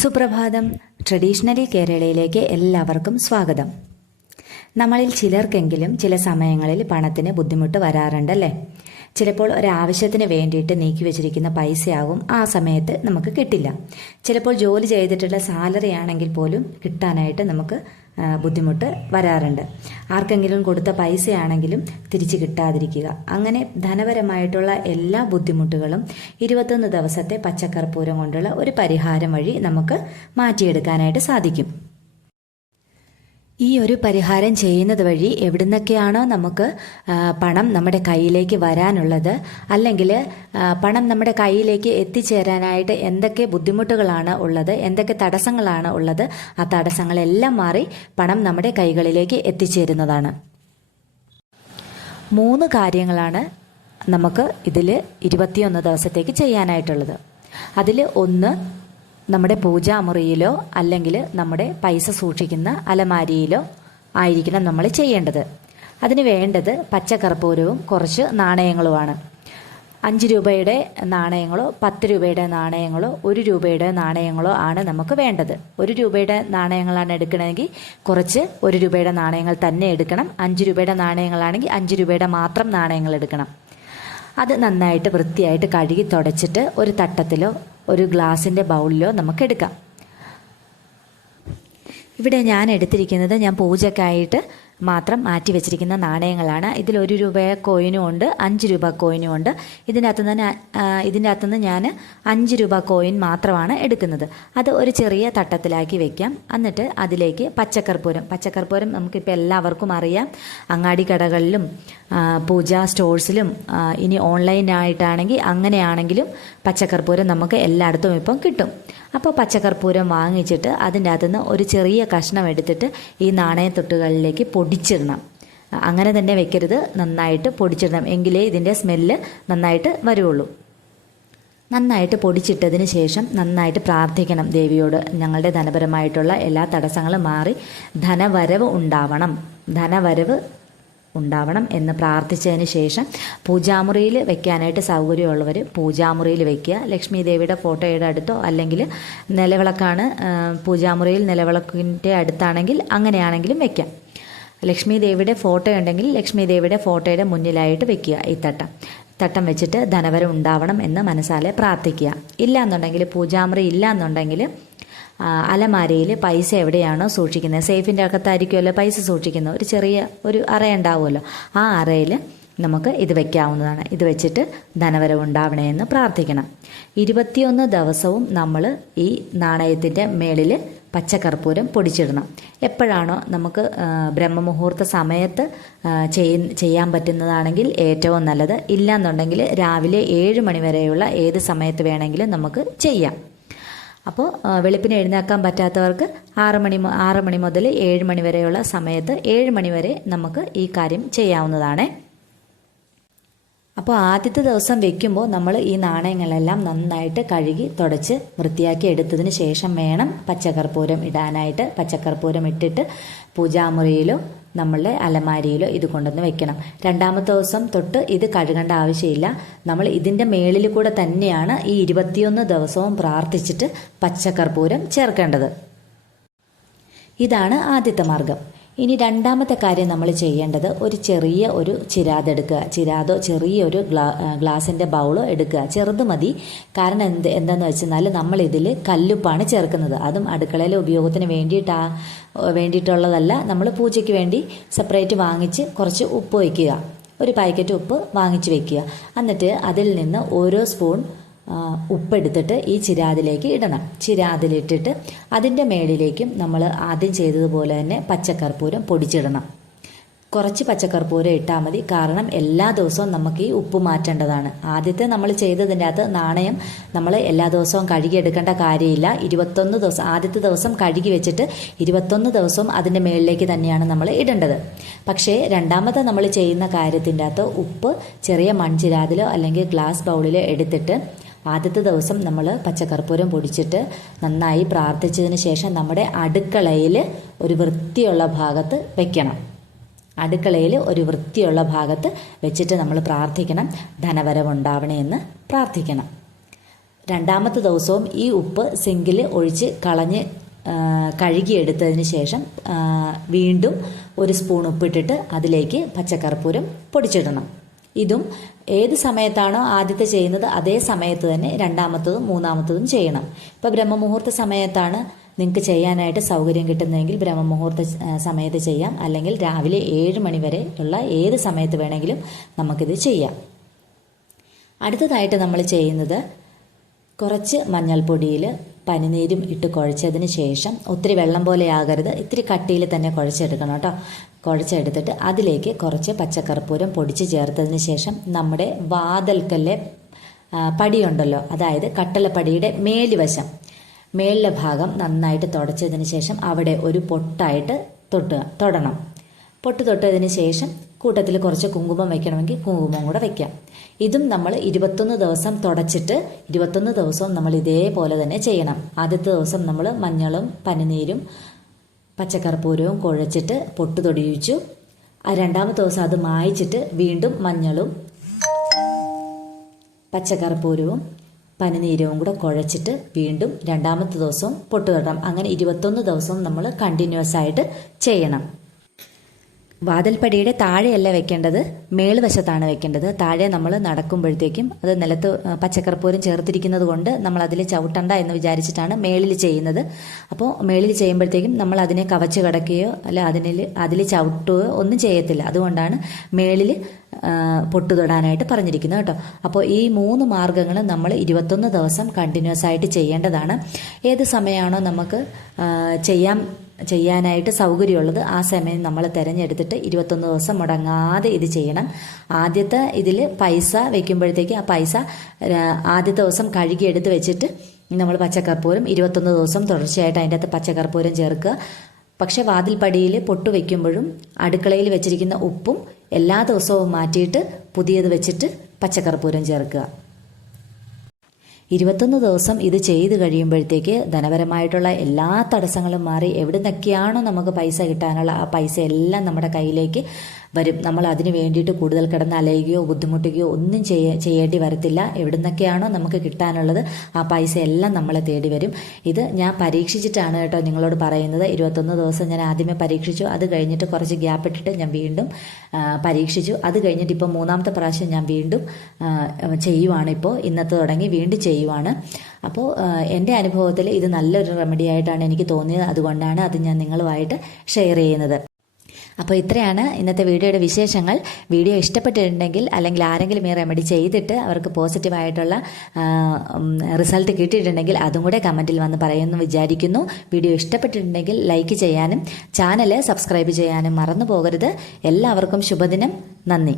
സുപ്രഭാതം. ട്രഡീഷണലി കേരളയിലേക്ക് എല്ലാവർക്കും സ്വാഗതം. നമ്മളിൽ ചിലർക്കെങ്കിലും ചില സമയങ്ങളിൽ പണത്തിന് ബുദ്ധിമുട്ട് വരാറുണ്ടല്ലേ? ചിലപ്പോൾ ഒരാവശ്യത്തിന് വേണ്ടിയിട്ട് നീക്കി വെച്ചിരിക്കുന്ന പൈസയാകും ആ സമയത്ത് നമുക്ക് കിട്ടില്ല. ചിലപ്പോൾ ജോലി ചെയ്തിട്ടുള്ള സാലറി ആണെങ്കിൽ പോലും കിട്ടാനായിട്ട് നമുക്ക് ബുദ്ധിമുട്ട് വരാറുണ്ട്. ആർക്കെങ്കിലും കൊടുത്ത പൈസയാണെങ്കിലും തിരിച്ചു കിട്ടാതിരിക്കുക. അങ്ങനെ ധനപരമായിട്ടുള്ള എല്ലാ ബുദ്ധിമുട്ടുകളും 21 ദിവസത്തെ പച്ചക്കർപ്പൂരം കൊണ്ടുള്ള ഒരു പരിഹാരം വഴി നമുക്ക് മാറ്റിയെടുക്കാനായിട്ട് സാധിക്കും. ഈ ഒരു പരിഹാരം ചെയ്യുന്നത് വഴി എവിടുന്നൊക്കെയാണോ നമുക്ക് പണം നമ്മുടെ കയ്യിലേക്ക് വരാനുള്ളത്, അല്ലെങ്കിൽ പണം നമ്മുടെ കയ്യിലേക്ക് എത്തിച്ചേരാനായിട്ട് എന്തൊക്കെ ബുദ്ധിമുട്ടുകളാണ് ഉള്ളത്, എന്തൊക്കെ തടസ്സങ്ങളാണ് ഉള്ളത്, ആ തടസ്സങ്ങളെല്ലാം മാറി പണം നമ്മുടെ കൈകളിലേക്ക് എത്തിച്ചേരുന്നതാണ്. 3 കാര്യങ്ങളാണ് നമുക്ക് ഇതിൽ 21 ദിവസത്തേക്ക് ചെയ്യാനായിട്ടുള്ളത്. അതിൽ ഒന്ന്, നമ്മുടെ പൂജാമുറിയിലോ അല്ലെങ്കിൽ നമ്മുടെ പൈസ സൂക്ഷിക്കുന്ന അലമാരിയിലോ ആയിരിക്കണം നമ്മൾ ചെയ്യേണ്ടത്. അതിന് വേണ്ടത് പച്ചക്കർപ്പൂരവും കുറച്ച് നാണയങ്ങളുമാണ്. 5 രൂപയുടെ നാണയങ്ങളോ 10 രൂപയുടെ നാണയങ്ങളോ 1 രൂപയുടെ നാണയങ്ങളോ ആണ് നമുക്ക് വേണ്ടത്. 1 രൂപയുടെ നാണയങ്ങളാണ് എടുക്കണമെങ്കിൽ കുറച്ച് 1 രൂപയുടെ നാണയങ്ങൾ തന്നെ എടുക്കണം. 5 രൂപയുടെ നാണയങ്ങളാണെങ്കിൽ 5 രൂപയുടെ മാത്രം നാണയങ്ങൾ എടുക്കണം. അത് നന്നായിട്ട് വൃത്തിയായിട്ട് കഴുകി തുടച്ചിട്ട് ഒരു തട്ടത്തിലോ ഒരു ഗ്ലാസിൻ്റെ ബൗളിലോ നമുക്ക് എടുക്കാം. ഇവിടെ ഞാൻ എടുത്തിരിക്കുന്നത് ഞാൻ പൂജയ്ക്കായിട്ട് മാത്രം മാറ്റി വെച്ചിരിക്കുന്ന നാണയങ്ങളാണ്. ഇതിൽ 1 രൂപ കോയിനും ഉണ്ട്, 5 രൂപ കോയിനും ഉണ്ട്. ഇതിൻ്റെ അകത്തുനിന്ന് ഞാൻ 5 രൂപ കോയിൻ മാത്രമാണ് എടുക്കുന്നത്. അത് ഒരു ചെറിയ തട്ടത്തിലാക്കി വെക്കാം. എന്നിട്ട് അതിലേക്ക് പച്ചക്കർപ്പൂരം നമുക്കിപ്പോൾ എല്ലാവർക്കും അറിയാം. അങ്ങാടി കടകളിലും പൂജാ സ്റ്റോഴ്സിലും ഇനി ഓൺലൈനായിട്ടാണെങ്കിൽ അങ്ങനെയാണെങ്കിലും പച്ചക്കർപ്പൂരം നമുക്ക് എല്ലായിടത്തും ഇപ്പം കിട്ടും. അപ്പോൾ പച്ചക്കർപ്പൂരം വാങ്ങിച്ചിട്ട് അതിൻ്റെ അകത്തുനിന്ന് ഒരു ചെറിയ കഷ്ണം എടുത്തിട്ട് ഈ നാണയത്തൊട്ടുകളിലേക്ക് പൊടിച്ചിടണം. അങ്ങനെ തന്നെ വെക്കരുത്, നന്നായിട്ട് പൊടിച്ചിടണം. എങ്കിലേ ഇതിൻ്റെ സ്മെല്ല് നന്നായിട്ട് വരുള്ളൂ. നന്നായിട്ട് പൊടിച്ചിട്ടതിന് ശേഷം നന്നായിട്ട് പ്രാർത്ഥിക്കണം ദേവിയോട്. ഞങ്ങളുടെ ധനപരമായിട്ടുള്ള എല്ലാ തടസ്സങ്ങളും മാറി ധനവരവ് ഉണ്ടാവണം എന്ന് പ്രാർത്ഥിച്ചതിന് ശേഷം പൂജാമുറിയിൽ വെക്കാനായിട്ട് സൗകര്യമുള്ളവർ പൂജാമുറിയിൽ വെക്കുക. ലക്ഷ്മി ദേവിയുടെ ഫോട്ടോയുടെ അടുത്തോ, അല്ലെങ്കിൽ നിലവിളക്കാണ് പൂജാമുറിയിൽ നിലവിളക്കിൻ്റെ അടുത്താണെങ്കിൽ അങ്ങനെയാണെങ്കിലും വെക്കാം. ലക്ഷ്മി ദേവിയുടെ ഫോട്ടോ ഉണ്ടെങ്കിൽ ലക്ഷ്മി ദേവിയുടെ ഫോട്ടോയുടെ മുന്നിലായിട്ട് വെക്കുക. ഈ തട്ടം വെച്ചിട്ട് ധനവരം ഉണ്ടാവണം എന്ന് മനസ്സാലെ പ്രാർത്ഥിക്കുക. ഇല്ലയെന്നുണ്ടെങ്കിൽ പൂജാമുറി ഇല്ലയെന്നുണ്ടെങ്കിൽ അലമാരയിൽ പൈസ എവിടെയാണോ സൂക്ഷിക്കുന്നത്, സേഫിൻ്റെ അകത്തായിരിക്കുമല്ലോ പൈസ സൂക്ഷിക്കുന്നത്, ഒരു ചെറിയ ഒരു അറ ഉണ്ടാവുമല്ലോ, ആ അറയിൽ നമുക്ക് ഇത് വെക്കാവുന്നതാണ്. ഇത് വെച്ചിട്ട് ധനവരവ് ഉണ്ടാവണേ എന്ന് പ്രാർത്ഥിക്കണം. 21 ദിവസവും നമ്മൾ ഈ നാണയത്തിൻ്റെ മേളിൽ പച്ചക്കർപ്പൂരം പൊടിച്ചിടണം. എപ്പോഴാണോ നമുക്ക് ബ്രഹ്മമുഹൂർത്ത സമയത്ത് ചെയ്യാൻ പറ്റുന്നതാണെങ്കിൽ ഏറ്റവും നല്ലത്. ഇല്ലയെന്നുണ്ടെങ്കിൽ രാവിലെ 7 മണി വരെയുള്ള ഏത് സമയത്ത് വേണമെങ്കിലും നമുക്ക് ചെയ്യാം. അപ്പോൾ വെളുപ്പിന് എഴുന്നേൽക്കാൻ പറ്റാത്തവർക്ക് 6 മണി മുതൽ 7 മണി വരെയുള്ള സമയത്ത് 7 മണി വരെ നമുക്ക് ഈ കാര്യം ചെയ്യാവുന്നതാണ്. അപ്പോൾ ആദ്യത്തെ ദിവസം വെക്കുമ്പോൾ നമ്മൾ ഈ നാണയങ്ങളെല്ലാം നന്നായിട്ട് കഴുകി തുടച്ച് വൃത്തിയാക്കി എടുത്തതിന് ശേഷം വേണം പച്ചക്കർപ്പൂരം ഇടാനായിട്ട്. പച്ചക്കർപ്പൂരം ഇട്ടിട്ട് പൂജാമുറിയിലോ നമ്മളുടെ അലമാരിയിലോ ഇത് കൊണ്ടുവന്ന് വെക്കണം. 2ാമത്തെ ദിവസം തൊട്ട് ഇത് കഴുകേണ്ട ആവശ്യമില്ല. നമ്മൾ ഇതിൻ്റെ മേളിൽ കൂടെ തന്നെയാണ് ഈ 21 ദിവസവും പ്രാർത്ഥിച്ചിട്ട് പച്ചക്കർപ്പൂരം ചേർക്കേണ്ടത്. ഇതാണ് ആദ്യത്തെ മാർഗം. ഇനി 2ാമത്തെ കാര്യം നമ്മൾ ചെയ്യേണ്ടത് ഒരു ചെറിയ ഒരു ചിരാതെടുക്കുക. ചിരാതോ ചെറിയൊരു ഗ്ലാസിൻ്റെ ബൗളോ എടുക്കുക. ചെറുത് മതി. കാരണം എന്താണെന്ന് വെച്ചാൽ നമ്മളിതിൽ കല്ലുപ്പാണ് ചേർക്കുന്നത്. അതും അടുക്കളയിലെ ഉപയോഗത്തിന് വേണ്ടിയിട്ടുള്ളതല്ല. നമ്മൾ പൂജയ്ക്ക് വേണ്ടി സെപ്പറേറ്റ് വാങ്ങിച്ച് കുറച്ച് ഉപ്പ് വയ്ക്കുക. ഒരു പാക്കറ്റ് ഉപ്പ് വാങ്ങിച്ച് വയ്ക്കുക. എന്നിട്ട് അതിൽ നിന്ന് ഓരോ സ്പൂൺ ഉപ്പെടുത്തിട്ട് ഈ ചിരാതിലേക്ക് ഇടണം. ചിരാതിലിട്ടിട്ട് അതിൻ്റെ മേളിലേക്കും നമ്മൾ ആദ്യം ചെയ്തതുപോലെ തന്നെ പച്ചക്കർപ്പൂരം പൊടിച്ചിടണം. കുറച്ച് പച്ചക്കർപ്പൂരം ഇട്ടാൽ മതി. കാരണം എല്ലാ ദിവസവും നമുക്ക് ഈ ഉപ്പ് മാറ്റേണ്ടതാണ്. ആദ്യത്തെ നമ്മൾ ചെയ്തതിൻ്റെ അകത്ത് നാണയം നമ്മൾ എല്ലാ ദിവസവും കഴുകിയെടുക്കേണ്ട കാര്യമില്ല. 21 ദിവസം ആദ്യത്തെ ദിവസം കഴുകി വെച്ചിട്ട് 21 ദിവസവും അതിൻ്റെ മേളിലേക്ക് തന്നെയാണ് നമ്മൾ ഇടേണ്ടത്. പക്ഷേ 2ാമത്തെ നമ്മൾ ചെയ്യുന്ന കാര്യത്തിൻ്റെ അകത്ത് ഉപ്പ് ചെറിയ മൺചിരാതിലോ അല്ലെങ്കിൽ ഗ്ലാസ് ബൗളിലോ എടുത്തിട്ട് ആദ്യത്തെ ദിവസം നമ്മൾ പച്ചക്കർപ്പൂരം പൊടിച്ചിട്ട് നന്നായി പ്രാർത്ഥിച്ചതിന് ശേഷം നമ്മുടെ അടുക്കളയിൽ ഒരു വൃത്തിയുള്ള ഭാഗത്ത് വെക്കണം. അടുക്കളയിൽ ഒരു വൃത്തിയുള്ള ഭാഗത്ത് വെച്ചിട്ട് നമ്മൾ പ്രാർത്ഥിക്കണം, ധനവരവുണ്ടാവണേ എന്ന് പ്രാർത്ഥിക്കണം. രണ്ടാമത്തെ ദിവസവും ഈ ഉപ്പ് സിങ്കിൽ ഒഴിച്ച് കളഞ്ഞ് കഴുകിയെടുത്തതിന് ശേഷം വീണ്ടും ഒരു സ്പൂൺ ഉപ്പിട്ടിട്ട് അതിലേക്ക് പച്ചക്കർപ്പൂരം പൊടിച്ചിടണം. ഇതും ഏത് സമയത്താണോ ആദ്യത്തെ ചെയ്യുന്നത് അതേ സമയത്ത് തന്നെ രണ്ടാമത്തതും മൂന്നാമത്തതും ചെയ്യണം. ഇപ്പോൾ ബ്രഹ്മമുഹൂർത്ത സമയത്താണ് നിങ്ങൾക്ക് ചെയ്യാനായിട്ട് സൗകര്യം കിട്ടുന്നതെങ്കിൽ ബ്രഹ്മമുഹൂർത്ത സമയത്ത് ചെയ്യാം, അല്ലെങ്കിൽ രാവിലെ 7 മണി വരെ ഉള്ള ഏത് സമയത്ത് വേണമെങ്കിലും നമുക്കിത് ചെയ്യാം. അടുത്തതായിട്ട് നമ്മൾ ചെയ്യുന്നത് കുറച്ച് മഞ്ഞൾപ്പൊടിയിൽ പനിനീരും ഇട്ട് കുഴച്ചതിന് ശേഷം, ഒത്തിരി വെള്ളം പോലെ ആകരുത്, ഇത്തിരി കട്ടിയിൽ തന്നെ കുഴച്ചെടുക്കണം കേട്ടോ. കുഴച്ചെടുത്തിട്ട് അതിലേക്ക് കുറച്ച് പച്ചക്കർപ്പൂരം പൊടിച്ച് ചേർത്തതിന് ശേഷം നമ്മുടെ വാതൽക്കല്ലെ പടിയുണ്ടല്ലോ, അതായത് കട്ടളപ്പടിയുടെ മേലിലെ ഭാഗം നന്നായിട്ട് തുടച്ചതിന് ശേഷം അവിടെ ഒരു പൊട്ടായിട്ട് തൊടണം. പൊട്ട് തൊട്ടതിന് ശേഷം കൂട്ടത്തിൽ കുറച്ച് കുങ്കുമം വയ്ക്കണമെങ്കിൽ കുങ്കുമം കൂടെ വയ്ക്കാം. ഇതും നമ്മൾ 21 ദിവസം തുടച്ചിട്ട് 21 ദിവസവും നമ്മൾ ഇതേപോലെ തന്നെ ചെയ്യണം. ആദ്യത്തെ ദിവസം നമ്മൾ മഞ്ഞളും പനിനീരും പച്ചക്കർപ്പൂരവും കുഴച്ചിട്ട് പൊട്ട് തൊടിയിച്ചു. രണ്ടാമത്തെ ദിവസം അത് മായ്ച്ചിട്ട് വീണ്ടും മഞ്ഞളും പച്ചക്കർപ്പൂരവും പനിനീരവും കൂടെ കുഴച്ചിട്ട് വീണ്ടും രണ്ടാമത്തെ ദിവസവും പൊട്ട് തൊടണം. അങ്ങനെ 21 ദിവസവും നമ്മൾ കണ്ടിന്യൂസ് ആയിട്ട് ചെയ്യണം. വാതിൽപ്പടിയുടെ താഴെയല്ല വെക്കേണ്ടത്, മേൽവശത്താണ് വെക്കേണ്ടത്. താഴെ നമ്മൾ നടക്കുമ്പോഴത്തേക്കും അത് നിലത്ത് പച്ചക്കർപ്പൂരം ചേർത്തിരിക്കുന്നത് കൊണ്ട് നമ്മൾ അതിൽ ചവിട്ടണ്ട എന്ന് വിചാരിച്ചിട്ടാണ് മേളിൽ ചെയ്യുന്നത്. അപ്പോൾ മേളിൽ ചെയ്യുമ്പോഴത്തേക്കും നമ്മൾ അതിനെ കവച്ച് കിടക്കുകയോ അല്ല അതിൽ ചവിട്ടുകയോ ഒന്നും ചെയ്യത്തില്ല. അതുകൊണ്ടാണ് മേളിൽ പൊട്ട് തൊടാനായിട്ട് പറഞ്ഞിരിക്കുന്നത് കേട്ടോ. അപ്പോൾ ഈ 3 മാർഗ്ഗങ്ങൾ നമ്മൾ 21 ദിവസം കണ്ടിന്യൂസ് ആയിട്ട് ചെയ്യേണ്ടതാണ്. ഏത് സമയമാണോ നമുക്ക് ചെയ്യാനായിട്ട് സൗകര്യമുള്ളത് ആ സമയം നമ്മൾ തിരഞ്ഞെടുത്തിട്ട് 21 ദിവസം മുടങ്ങാതെ ഇത് ചെയ്യണം. ആദ്യത്തെ ഇതിൽ പൈസ വെക്കുമ്പോഴത്തേക്ക് ആ പൈസ ആദ്യത്തെ ദിവസം കഴുകിയെടുത്ത് വെച്ചിട്ട് നമ്മൾ പച്ചക്കർപ്പൂരം 21 ദിവസം തുടർച്ചയായിട്ട് അതിൻ്റെ അകത്ത് പച്ചക്കർപ്പൂരം ചേർക്കുക. പക്ഷെ വാതിൽപ്പടിയിൽ പൊട്ട് വയ്ക്കുമ്പോഴും അടുക്കളയിൽ വെച്ചിരിക്കുന്ന ഉപ്പും എല്ലാ ദിവസവും മാറ്റിയിട്ട് പുതിയത് വെച്ചിട്ട് പച്ചക്കർപ്പൂരം ചേർക്കുക. 21 ദിവസം ഇത് ചെയ്ത് കഴിയുമ്പോഴത്തേക്ക് ധനപരമായിട്ടുള്ള എല്ലാ തടസ്സങ്ങളും മാറി എവിടെ നിന്നൊക്കെയാണോ നമുക്ക് പൈസ കിട്ടാനുള്ള ആ പൈസ എല്ലാം നമ്മുടെ കയ്യിലേക്ക് വരും. നമ്മൾ അതിന് വേണ്ടിയിട്ട് കൂടുതൽ കിടന്ന് അലയുകയോ ബുദ്ധിമുട്ടുകയോ ഒന്നും ചെയ്യേണ്ടി വരത്തില്ല. എവിടെ നിന്നൊക്കെയാണോ നമുക്ക് കിട്ടാനുള്ളത് ആ പൈസ എല്ലാം നമ്മളെ തേടി വരും. ഇത് ഞാൻ പരീക്ഷിച്ചിട്ടാണ് കേട്ടോ നിങ്ങളോട് പറയുന്നത്. 21 ദിവസം ഞാൻ ആദ്യമേ പരീക്ഷിച്ചു, അത് കഴിഞ്ഞിട്ട് കുറച്ച് ഗ്യാപ്പ് ഇട്ടിട്ട് ഞാൻ വീണ്ടും പരീക്ഷിച്ചു. അത് കഴിഞ്ഞിട്ട് ഇപ്പോൾ 3ാമത്തെ പ്രാവശ്യം ഞാൻ വീണ്ടും ചെയ്യുവാണ്. ഇപ്പോൾ ഇന്നത്തെ തുടങ്ങി വീണ്ടും ചെയ്യുവാണ്. അപ്പോൾ എൻ്റെ അനുഭവത്തിൽ ഇത് നല്ലൊരു റെമഡി ആയിട്ടാണ് എനിക്ക് തോന്നിയത്. അതുകൊണ്ടാണ് അത് ഞാൻ നിങ്ങളുമായിട്ട് ഷെയർ ചെയ്യുന്നത്. അപ്പോൾ ഇത്രയാണ് ഇന്നത്തെ വീഡിയോയുടെ വിശേഷങ്ങൾ. വീഡിയോ ഇഷ്ടപ്പെട്ടിട്ടുണ്ടെങ്കിൽ അല്ലെങ്കിൽ ആരെങ്കിലും ഈ റെമഡി ചെയ്തിട്ട് അവർക്ക് പോസിറ്റീവായിട്ടുള്ള റിസൾട്ട് കിട്ടിയിട്ടുണ്ടെങ്കിൽ അതും കൂടെ കമൻറ്റിൽ വന്ന് പറയുമെന്ന് വിചാരിക്കുന്നു. വീഡിയോ ഇഷ്ടപ്പെട്ടിട്ടുണ്ടെങ്കിൽ ലൈക്ക് ചെയ്യാനും ചാനൽ സബ്സ്ക്രൈബ് ചെയ്യാനും മറന്നു പോകരുത്. എല്ലാവർക്കും ശുഭദിനം. നന്ദി.